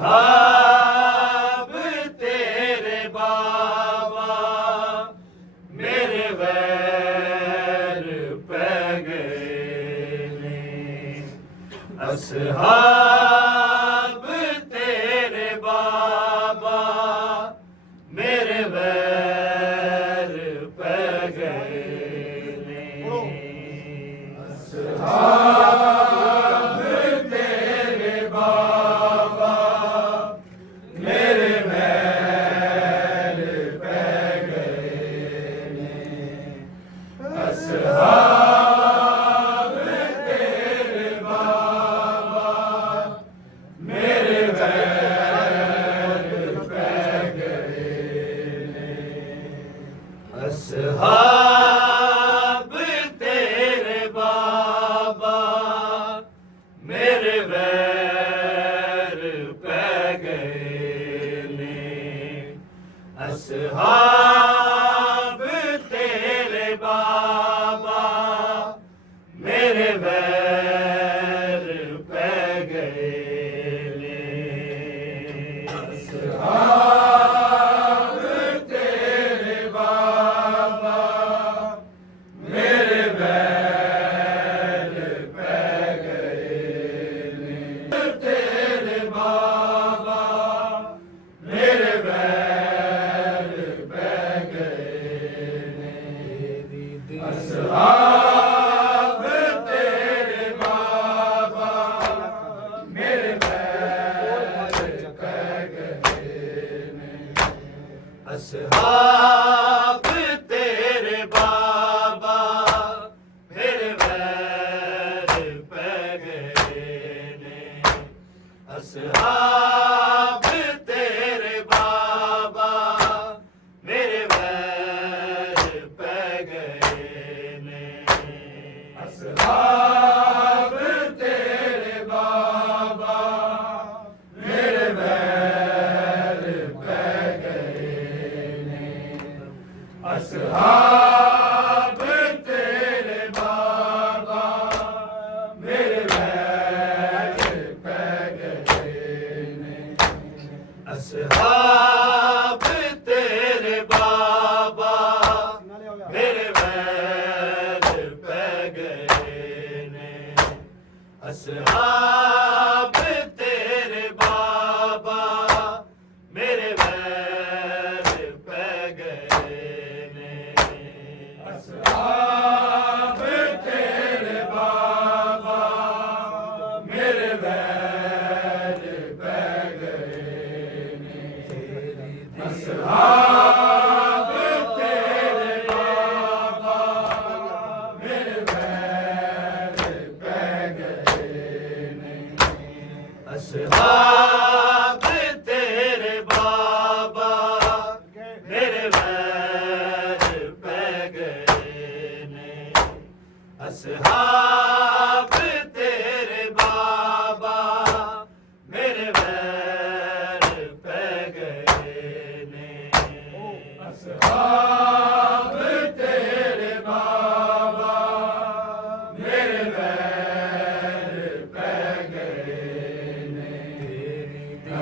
असहाब तेरे बाबा मेरे वैर पै गए ने। असहाब तेरे बाबा मेरे वैर पै गए ने। असहाब तेरे बाबा मेरे वैर पै गए ने। असहाब तेरे बाबा मेरे वैर पै गए ने। असहाब तेरे असहाब तेरे बाबा मेरे वैर पै गए ने असहाब तेरे बाबा मेरे वैर पै गए ने असहाब तेरे बाबा मेरे वैर पै गए ने असहाब तेरे बाबा मेरे वैर पै गए ने असहाब तेरे बाबा मेरे वैर पै गए ने असहाब तेरे बाबा मेरे वैर पै गए ने असहाब तेरे बाबा मेरे वैर पै गए ने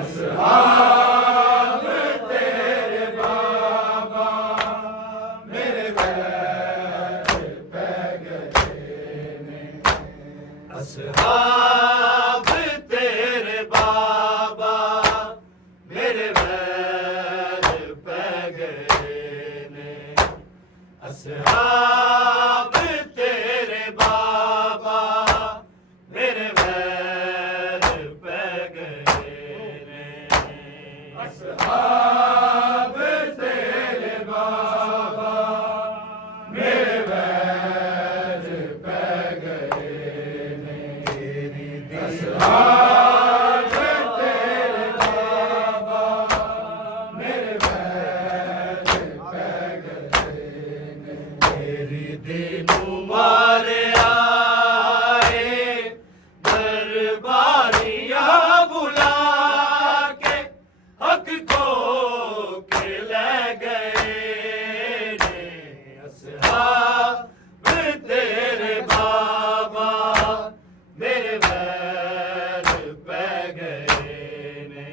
असहाब तेरे बाबा मेरे वैर पै गए ने असहाब तेरे बाबा मेरे वैर पै गए ने असहाब तेरे बाबा मेरे वैर पै गए ने असहाब तेरे बाबा मेरे वैर पै गए ने तेरी दिनु मारे आए दरबारियां बुला के हक को के ले गए ने असहाब तेरे बाबा मेरे वैर पै गए ने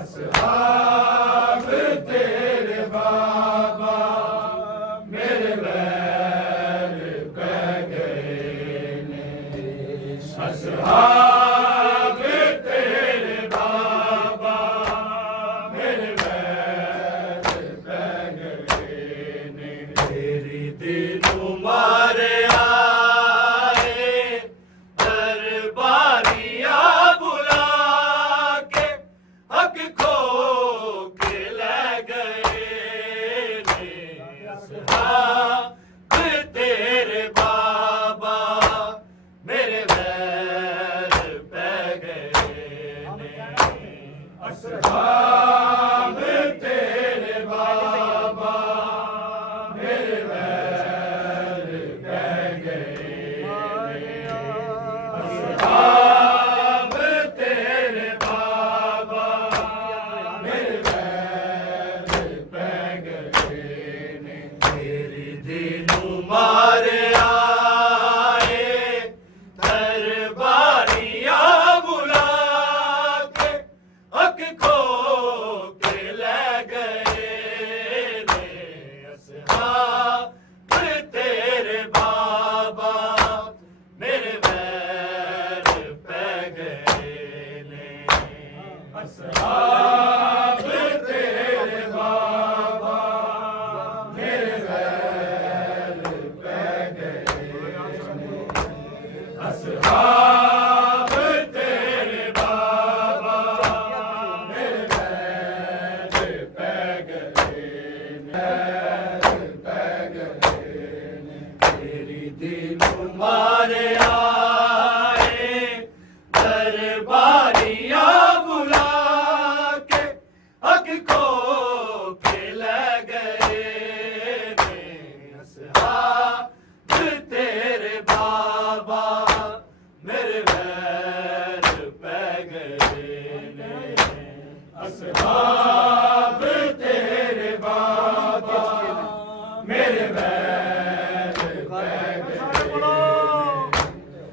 असहाब तेरे बाबा मेरे वैर पै गए ने असहाब तेरे बाबा मेरे वैर पै गए ने तेरी दिनु मारे आए दरबारियां बुला के हक खो के ले गए ने असहाब तेरे बाबा मेरे वैर पै गए ने असहाब तेरे बाबा मेरे वैर पै गए ने असहाब तेरे बाबा मेरे वैर पै गए ने तेरी दिनु मारे आए दरबारियां बुला के हक खो के ले गए ने असहाब तेरे बाबा मेरे वैर पै गए ने असहाब तेरे बाबा मेरे वैर पै गए ने असहाब तेरे बाबा मेरे वैर पै गए ने पै गए ने तेरी दिनु मारे आए दरबारियां बुला के हक खो के ले गए ने असहाब तेरे बाबा मेरे वैर पै गए ने असहाब तेरे बाबा मेरे वैर पै गए ने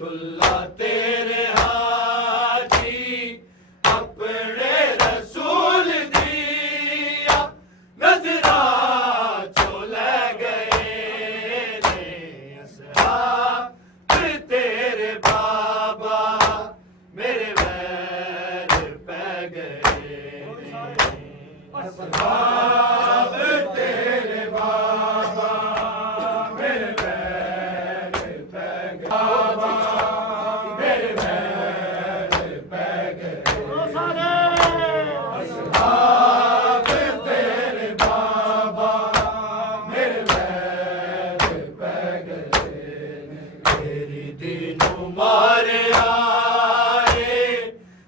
बैतुल्ला तेरे हाजी अपने रसूल दिया नजरा चो ले गए ने असहाब तेरे बाबा मेरे वैर पै गए असहाब तेरे बाबा मेरे वैर पै गए बाबा मेरे वैर पै गए असहाब तेरे बाबा मेरे वैर पै गए तेरी दीनों मारे आए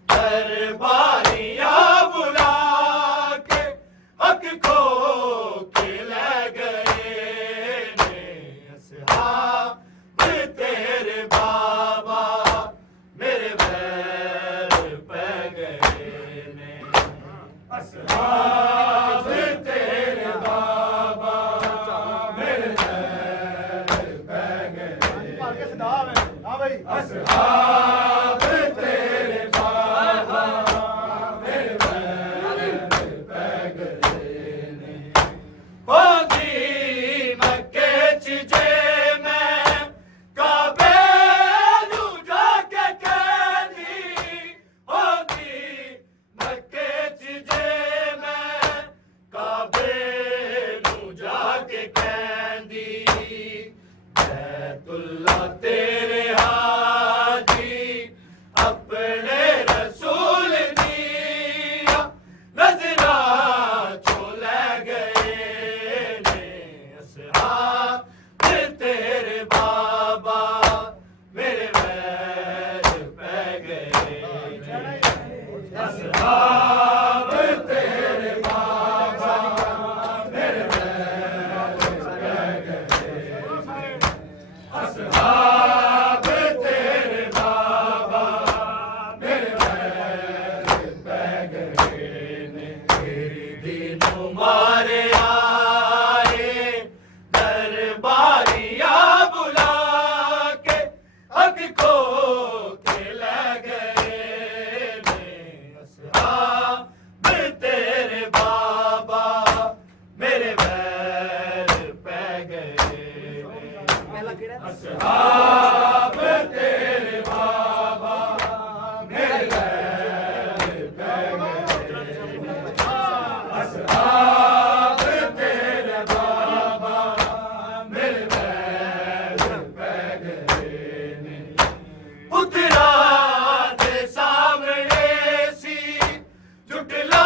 दरबारियां बुला के हक को ले गए ने असहाब तेरे बाबा मेरे वैर पै गए ने असहाब तेरे बाबा मेरे वैर पै गए असहाब तेरे बाबा मेरे वैर पै गए ने होगी मक्के च जे मैं काबे नू जाके कहनी होगी मक्के च जे मैं काबे नू जाके कहंदी बैतुल्ला तेरे हाजी अपने रसूल दिया नजरा चो ले गए ने असहाब तेरे बाबा मेरे वैर पै गए असहाब तेरे बाबा मेरे वैर पै गए असहाब तेरे बाबा मेरे वैर पै गए ने तेरी दीनों मारे आए दरबारियां बुला के हक को ले गए ने असहाब तेरे बाबा मेरे वैर पै गए असहाब तेरे बाबा मेरे वैर पै गए असहाब तेरे बाबा मेरे वैर पै गए ने पुत्रा दे सामने सी जुटला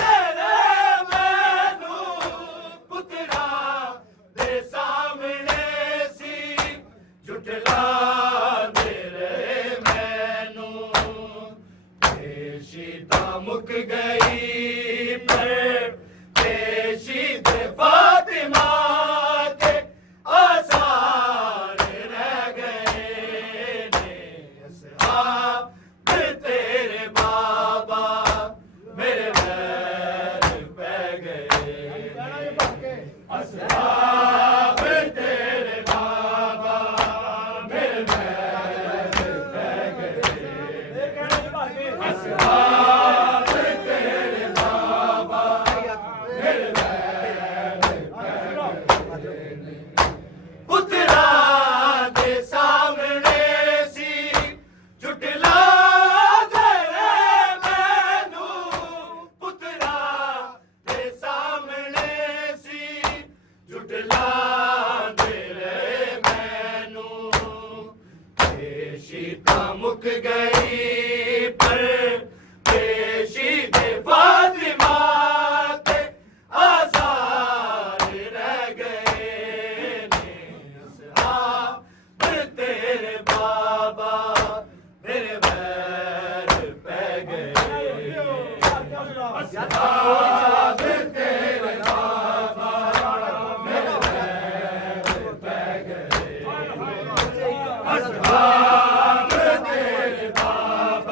तेरे मैनू पुत्रा दे सामने सी जुटला तेरे मैनू पेशी तां मुक गई पर पेशी दे फातिमा के आसार रह गए ने असहाब तेरे बाबा मेरे वैर पै गए असहाब तेरे बाबा मेरे वैर पै गए असहाब तेरे बाबा मेरे वैर पै गए पुत्रा दे सामने सी जुटला तेरे मैनू पुत्रा दे सामने सी जुटला तेरे मैनू पेशी तां मुक गई पर पेशी दे फातिमा के आसार रह गए ने असहाब तेरे बाबा मेरे वैर पै गए असहाब तेरे बाबा मेरे वैर पै गए असहाब तेरे बाबा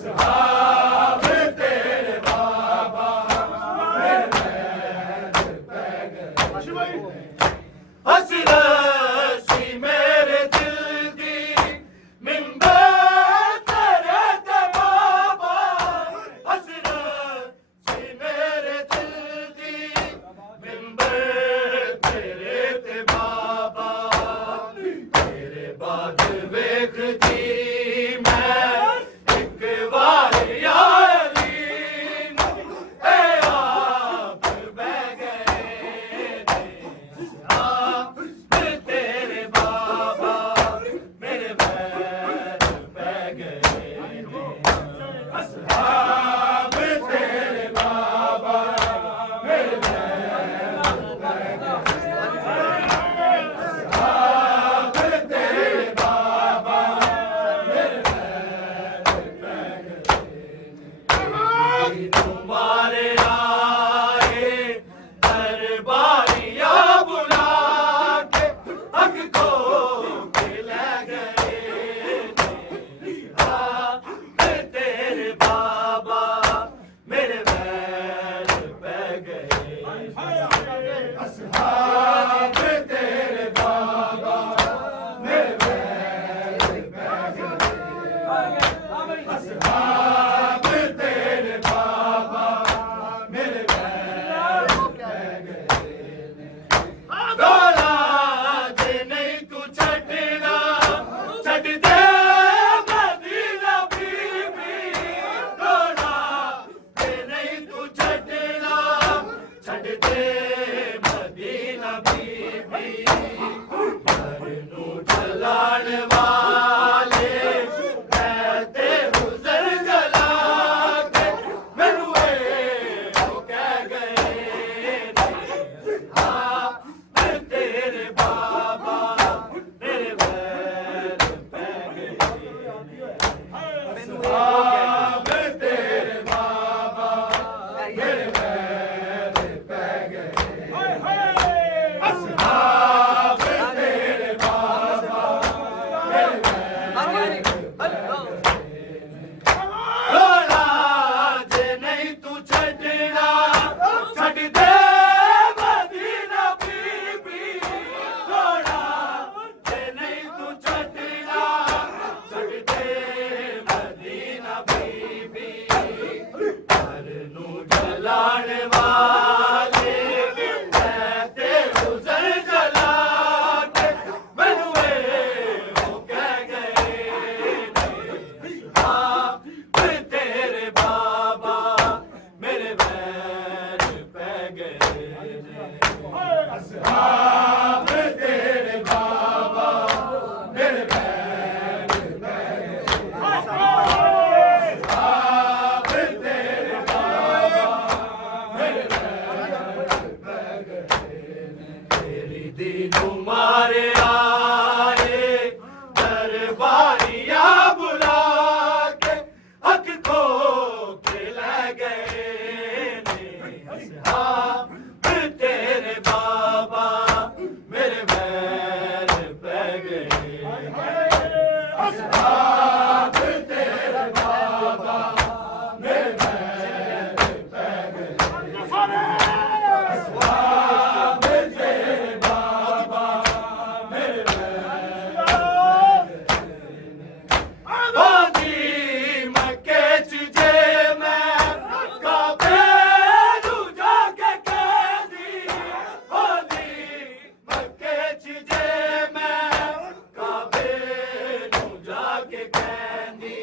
असहाब तेरे बाबा मेरे पैर पे गए हसरत सी मेरे दिल दी मिंबर तेरे ते बाबा हसरत सी मेरे दिल दी मिंबर तेरे ते बाबा तेरे बाद वेखदी मैं एक बार यारी ए आप बह गए आप तेरे बाबा मेरे पैर पे गए असहाब तेरे बाबा मेरे पैर पे गए असहाब तेरे बाबा मेरे पैर पे गए तुम्हारे आए दरबारिया बुला के हक को ले गए तेरे बाबा मेरे पैर पे गए असहाब तेरे बाबा मेरे पैर पे गए असहाब तेरे बाबा मेरे पैर पे गए दौड़ा जे नहीं तू छड़ना छड़ दे मदीना बीबी दौड़ा जे नहीं तू छड़ना छड़ दे मदीना बीबी घर नू जलाण वाले कहते गुजर जला के मैनू वो कह गए तेरे बाबा मेरे पैर पे गए असहाब तेरे बाबा मेरे पैर पे गए असहाब तेरे बाबा मेरे लोला जे नहीं तू छड़ना छड़ दे मदीना बीबी लोला जे नहीं तू छड़ना छड़ दे मदीना बीबी घर नू जलाण वाले कहते गुजर जला के मैनू वो कह गए आप तेरे बाबा मेरे पैर पे गए असहाब तेरे बाबा मेरे पैर पे गए असहाब तेरे बाबा मेरे पैर पे गए तेरी दीनों मारे आए दरबारिया बुला के हक खो के ले गए असहाब तेरे बाबा मेरे पैर पे गए असहाब तेरे बाबा मेरे पैर पे गए असहाब तेरे बाबा मेरे पैर बाजी मक्के च जे मैं काबे नू जाके कहदी बाजी मक्के च जे मैं काबे नू जाके कहदी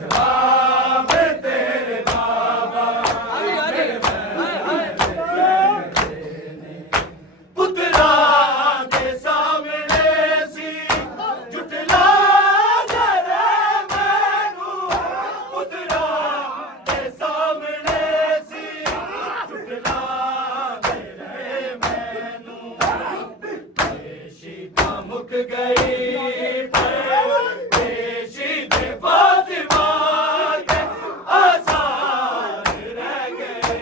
असहाब तेरे बाबा पुत्रा के सामने सी जुटला जरे मैनू पुत्रा के सामने सी जुटला जरे मैनू पेशी का मुक गई पेशी दे फातिमा के आसार रह गए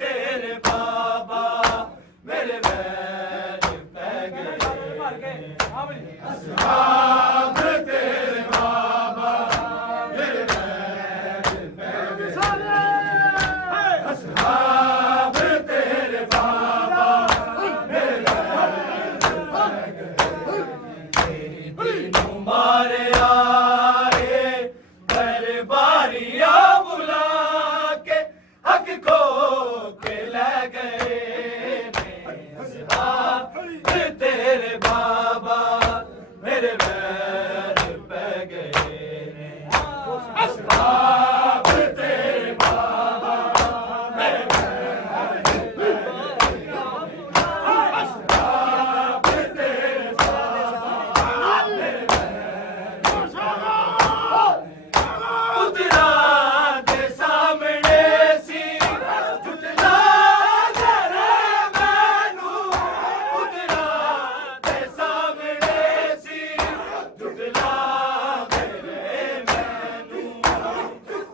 तेरे बाबा मेरे वैर पै गए असहाब तेरे बाबा मेरे वैर पै गए असहाब तेरे बाबा मेरे वैर पै गए तेरी तीनों मारे आए दरबारिया बुला के हक को के ले गए असहाब तेरे बाबा मेरे वैर पै गए असहाब तेरे बाबा मेरे वैर पै गए असहाब तेरे बाबा मेरे वैर पुत्रा दे सामने सी जुटला जरे मैनू पुत्रा दे सामने सी जुटला जरे मैनू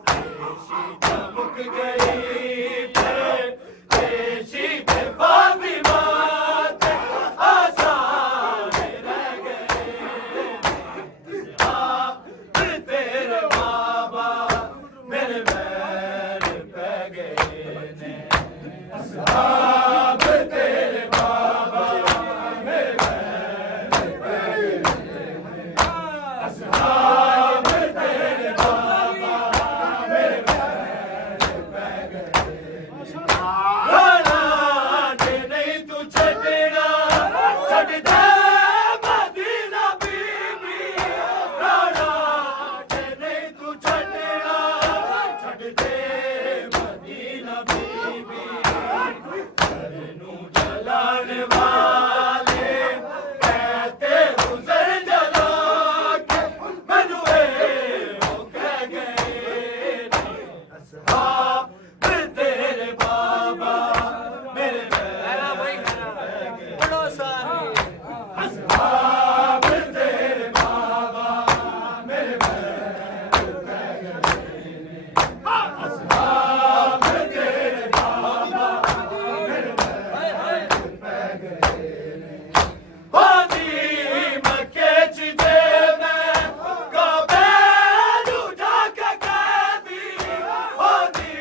पेशी चमक गई पेशी पे फातिमा के आसार रह गए तेरे बाबा मेरे वैर पै गए ने असहाब तेरे बाबा मेरे वैर पै गए असहाब तेरे बाबा मेरे वैर पै गए राणा जे नहीं तू छड़ना छड़ दे मदीना बीबी राणा जे नहीं तू छड़ना छड़ दे मदीना बीबी नू जलान वाले कहते गुजर जला के मैनू हो कह गए असहाब तेरे बाबा मेरे वैर पै गए असहाब तेरे बाबा मेरे वैर पै गए असहाब तेरे बाबा मेरे वैर पै गए हाजी मक्के च जे मैं काबे नू जाके कहदी हाजी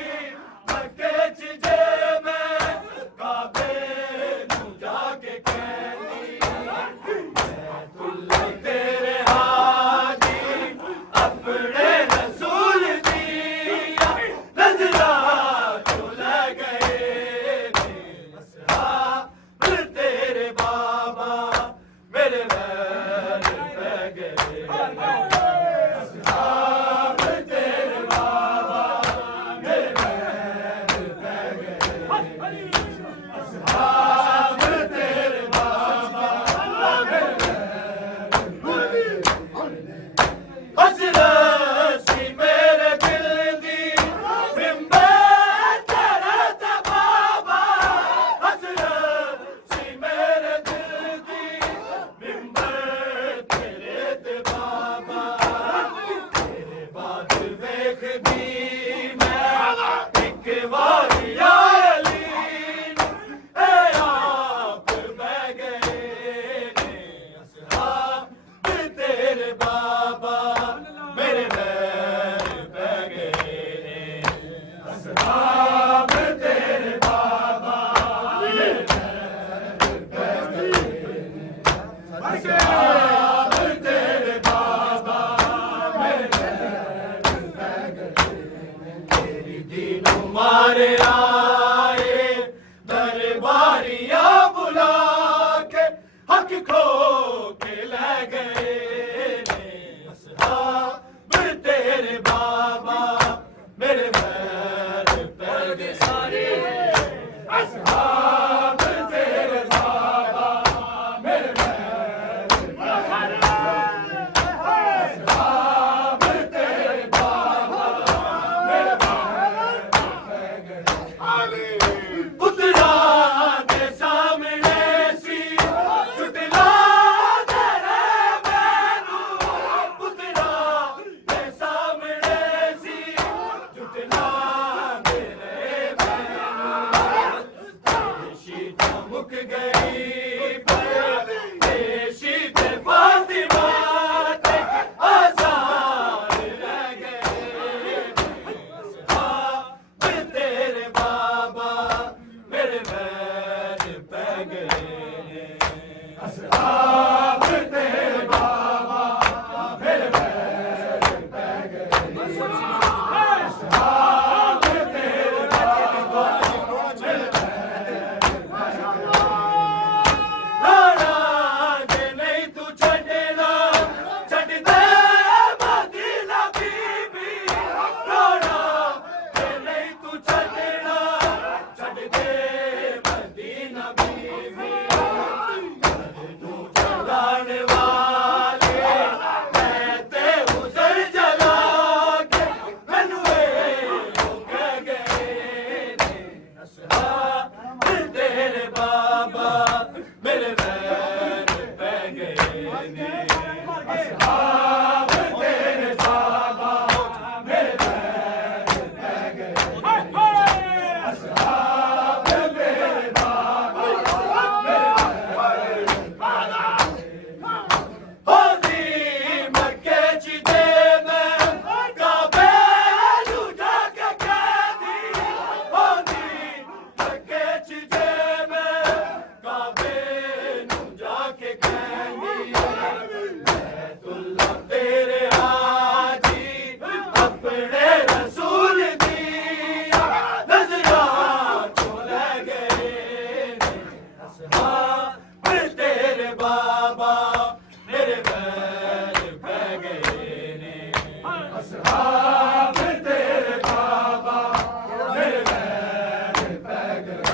मक्के च जे मैं काबे नू जाके कहदी बैतुल्लाह तेरे हाजी अपने रसूल दिया नजरा तो ले गए असहाब तेरे बाबा मेरे वैर पै गए असहाब तेरे बाबा मेरे वैर पै गए असहाब तेरे बाबा मेरे वैर हसरत सी मेरे दिल दी मिंबर तेरे ते बाबा हसरत सी मेरे दिल दी मिंबर तेरे ते बाबा तेरे बाद वेखदी मैं एक वारी अली ए आप बह गए ने असहाब तेरे बाबा मेरे वैर पै गए ने असहाब तेरे बाबा मेरे वैर पै गए असहाब तेरे बाबा मेरे वैर पै गए तेरी दीनों मारे आए दरबारिया बुला के हक खो के ले गए ने असहाब तेरे बाबा मेरे पैर पै गए असहाब मेरे बाबा मेरे पैर होंदी मक्के च जे मैं काबे नू जाके कहदी होंदी मक्के च जे मैं काबे नू जाके कहदी बैतुल्लाह तेरे हाजी अपने रसूल दी नज़रां चों लै गए असहाब तेरे बाबा मेरे पैर पै गए ने असहाब तेरे बाबा मेरे पैर पै गए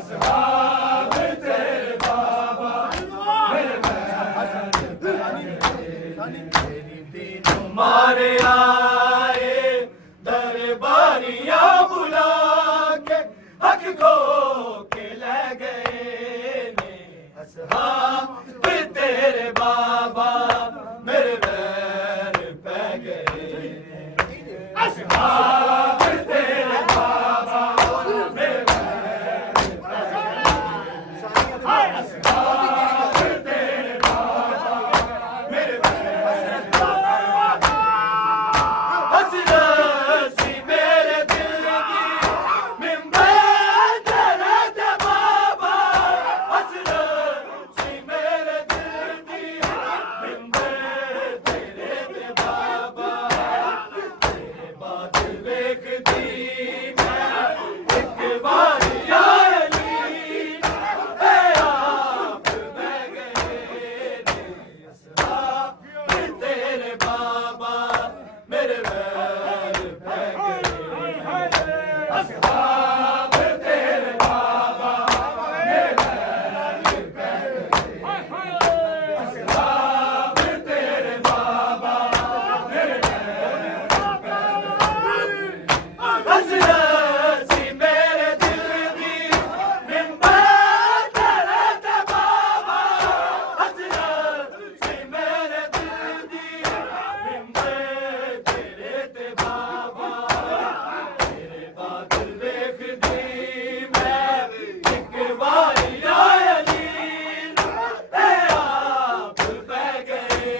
असहाब तेरे बाबा मेरे पैर पै गए तुम्हारे आए दरबारियां बुला के हक खो के ले गए ने असहाब तेरे बाबा मेरे पैर पै गए असहाब तेरे बाबा मेरे पैर पै गए असहाब तेरे बाबा मेरे पैर पै गए हसरत सी मेरे दिल की मिंबर तेरे ते बाबा हसरत सी मेरे दिल की मिंबर तेरे ते बाबा तेरे बादल वेखदी मैं एक बार या अली ए आप बह गए ने असहाब तेरे बाबा मेरे पैर पै गए असहाब तेरे बाबा मेरे पैर पै गए असहाब तेरे बाबा मेरे पैर पै गए हसरत सी मेरे दिल की मिंबर तेरे ते बाबा हसरत सी मेरे दिल की मिंबर तेरे ते बाबा तेरे बादल वेखदी मैं एक बार या अली ए आप बह गए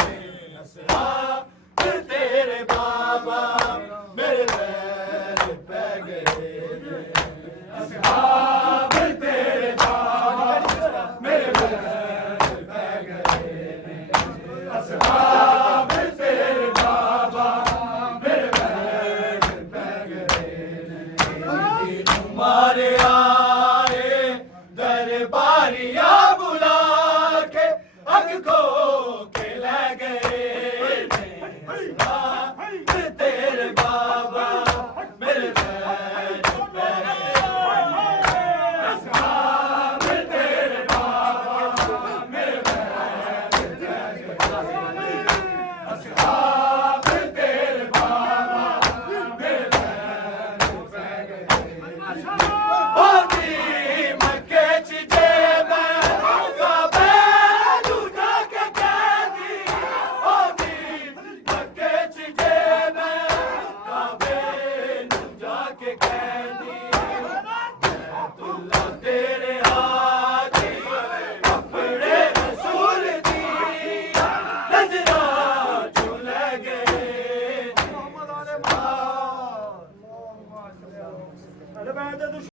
ने असहाब तेरे बाबा मेरे पैर पै गए असहाब तेरे बाबा मेरे पैर पै गए असहाब तेरे बाबा मेरे पैर पै गए तुम्हारे आए दरबारियां बुला के हक खो के ले गए असहाब तेरे बाबा मेरे पैर पै गए असहाब तेरे बाबा मेरे पैर पै गए असहाब तेरे बाबा मेरे पैर पै गए होंदी मक्के च जे मैं काबे नू जाके कहदी होंदी मक्के च जे मैं काबे नू जाके कहदी बैतुल्लाह तेरे हाजी अपने रसूल दी नज़रां चों लै गए अरे मैं तो